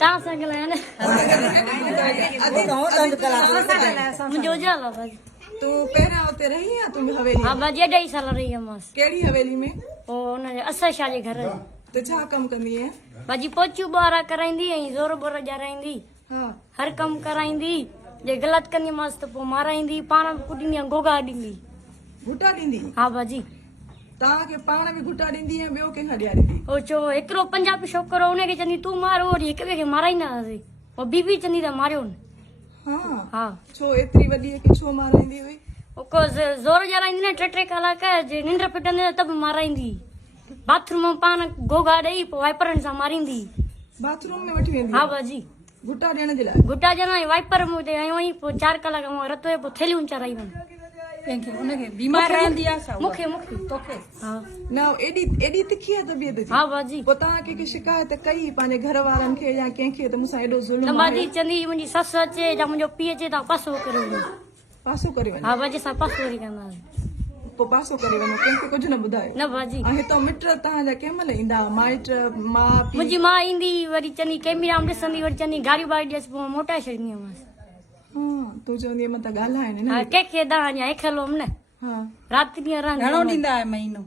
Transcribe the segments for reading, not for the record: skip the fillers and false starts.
तव्हां सां ॻाल्हायां न मुंहिंजो ज़ाल आहे भाॼी तूं पहिरियां उते रही या तूं हवेली हा भाॼी 2.5 साल रही हुअमि कहिड़ी हवेली में पोइ हुनजे असर शाह जे घर त छा कमु कंदी आहीं भाॼी पोचियूं ॿुहारा कराईंदी ऐं ज़ोर बोर ॼाराईंदी हा हर कमु कराईंदी जे ग़लति कंदीमांसि त पोइ माराईंदी पाण बि कुटींदी गोगा ॾींदी घुटा ॾींदी हा भाॼी तव्हांखे पाण बि घुटा ॾींदी या ॿियो कंहिंखां ॾियारींदी ओ चो हिकिड़ो पंजाबी छोकिरो हुनखे चवंदी तूं मार वरी हिक ॿिए खे माराईंदा हुआसीं पोइ बीबी चवंदी त मारियो न हा हा छो एतिरी वॾी खे छो माराईंदी हुई को ज़ोर ॼाराईंदी न 3 कलाक जे निंड फिटंदी त बि माराईंदी बाथरूम में पाण गोगा ॾेई पोइ वाइपरनि सां मारींदी बाथरूम में वठी वेंदी हा भाॼी घुटा ॾियण जे लाइ गुटा ॼणा वाइपर मूं ते आयो आई पोइ 4 कलाक मां रत पोइ थैलियूं चराई वञ बीमार रहंदी आहे छा मूंखे तोखे हा न एॾी तिखी आहे तबियत जी हा भाॼी पोइ तव्हां कंहिंखे शिकायत कई पंहिंजे घर वारनि खे या कंहिंखे त मूंसां एॾो त ज़ुल्म भाॼी चवंदी मुंहिंजी ससु अचे या मुंहिंजो पीउ अचे त पासो करे वञो पासो करे वञे हा भाॼी असां पासो वरी कंदासीं पोइ पासो करे वञो कंहिंखे कुझु न ॿुधायो न भाॼी ऐं हितां मिट तव्हांजा कंहिं महिल ईंदा माइट माउ पीउ मुंहिंजी माउ ईंदी वरी चवंदी कैमरा में ॾिसंदी वरी चवंदी गाड़ी वाड़ी ॾियसि पोइ मोटाए छॾींदी हुअमि हा तूं चवंदी मतां ॻाल्हाइनि हा न कंहिंखे दा अञा हेखलो न हा राति ॾींहुं रहंदी घणो ॾींदा आहे महीनो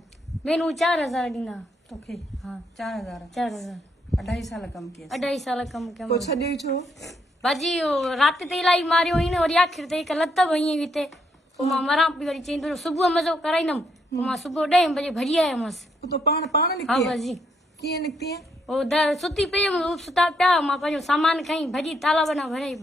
मेनू 4000 ॾींदा तोखे हा 4000 4000 2.5 साल कमु कयसि 2.5 साल कमु कयो पोइ छॾियो छो भाॼी राति ते इलाही मारियो हुई न वरी आख़िर ते हिकु लत बि ईअं हिते पोइ मां मरां पई वरी चई सुबुह मज़ो कराईंदमि पोइ मां सुबुह 10 बजे भॼी आयमि तूं पाण हा निकिती भाॼी कीअं निकिती ओ सुती पई हुयमि सुता पिया मां पंहिंजो सामान खई भॼी ताला बना भॼी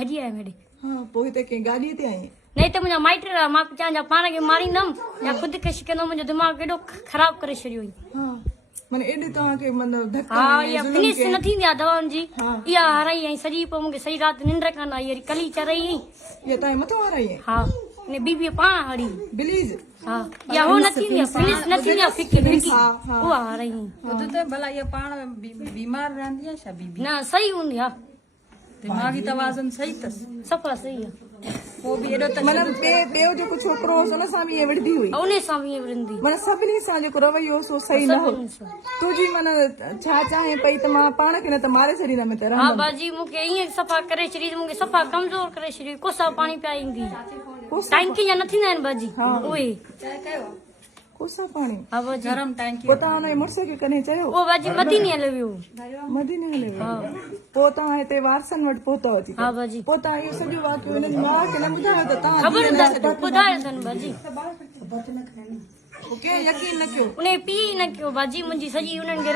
भॼी आयमि हेॾे हा पोइ हिते कंहिं गाॾीअ ते आई न त मुंहिंजा माइट मां चवां पाण खे मारींदमि या ख़ुदि खे शिकंदमि मुंहिंजो दिमाग़ एॾो ख़राब करे छॾियो हुई हा माने एॾी तव्हांखे मतिलबु धक्का हा ॾिनई, इहा ज़ुल्म फिनिश कयई। न थींदी आहे दवाउनि जी हा। इहा हाराई ऐं सॼी पोइ मूंखे सॼी राति निंड कान आई वरी कली चराई इहा तव्हांजे मथां वाराई आहे हा ने बीबीअ पाण हड़ी बिलीज हा इहा हो न थींदी आहे फिनिश न थींदी आहे फिकी फिकी हा, हा। उहा हाराई ॿुध त भला इहा पाण बीमार रहंदी आहे छा बीबी न सही हूंदी आहे दिमाग़ी तवाज़ुन सही अथसि सफ़ा सही आहे पोइ बि एॾो त माना ॿियो जेको छोकिरो हुओ हुन सां बि ईअं विढ़दी हुई उन सां बि ईअं विढ़ंदी माना सभिनी सां जेको रवैयो हो सो सही न हो सभिनी सां। तुंहिंजी माना छा चाहे पई त मां पाण खे न त मारे छॾींदमि त हा रहंदमि बाजी मूंखे ईअं सफ़ा करे छॾी मूंखे सफ़ा कमज़ोर करे छॾी कोसा पाणी पियाईंदी कोसा टांकी जा न थींदा आहिनि बाजी उहे कोसा पाणी हा बाजी गरम टैंकी पोइ तव्हां हुनजे मुड़ुस खे कॾहिं चयो उहो बाजी मदीने हले वियो मदीने हले वियो पोइ तव्हां हिते वारसनि वटि पहुता अची हा बाजी पोइ तव्हां इहो सॼो वाक़ियो हिनजी माउ खे न ॿुधायो त तव्हां ख़बर धीअ लाइ ॿुधायो अथनि बाजी पोइ कंहिं यकीन न कयो उन पीउ न कयो बाजी मुंहिंजी सॼी उन्हनि खे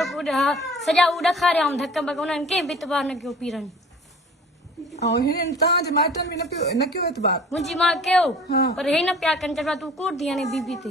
सॼा ॾखारिया धक बक उन्हनि कंहिं बितबार न कयो पीरनि ऐं हिननि तव्हांजे माइटनि बि न कयो एतबार मुंहिंजी माउ कयो हा। पर हे न पिया कनि चइबा तूं कोट थी हाणे बीबी ते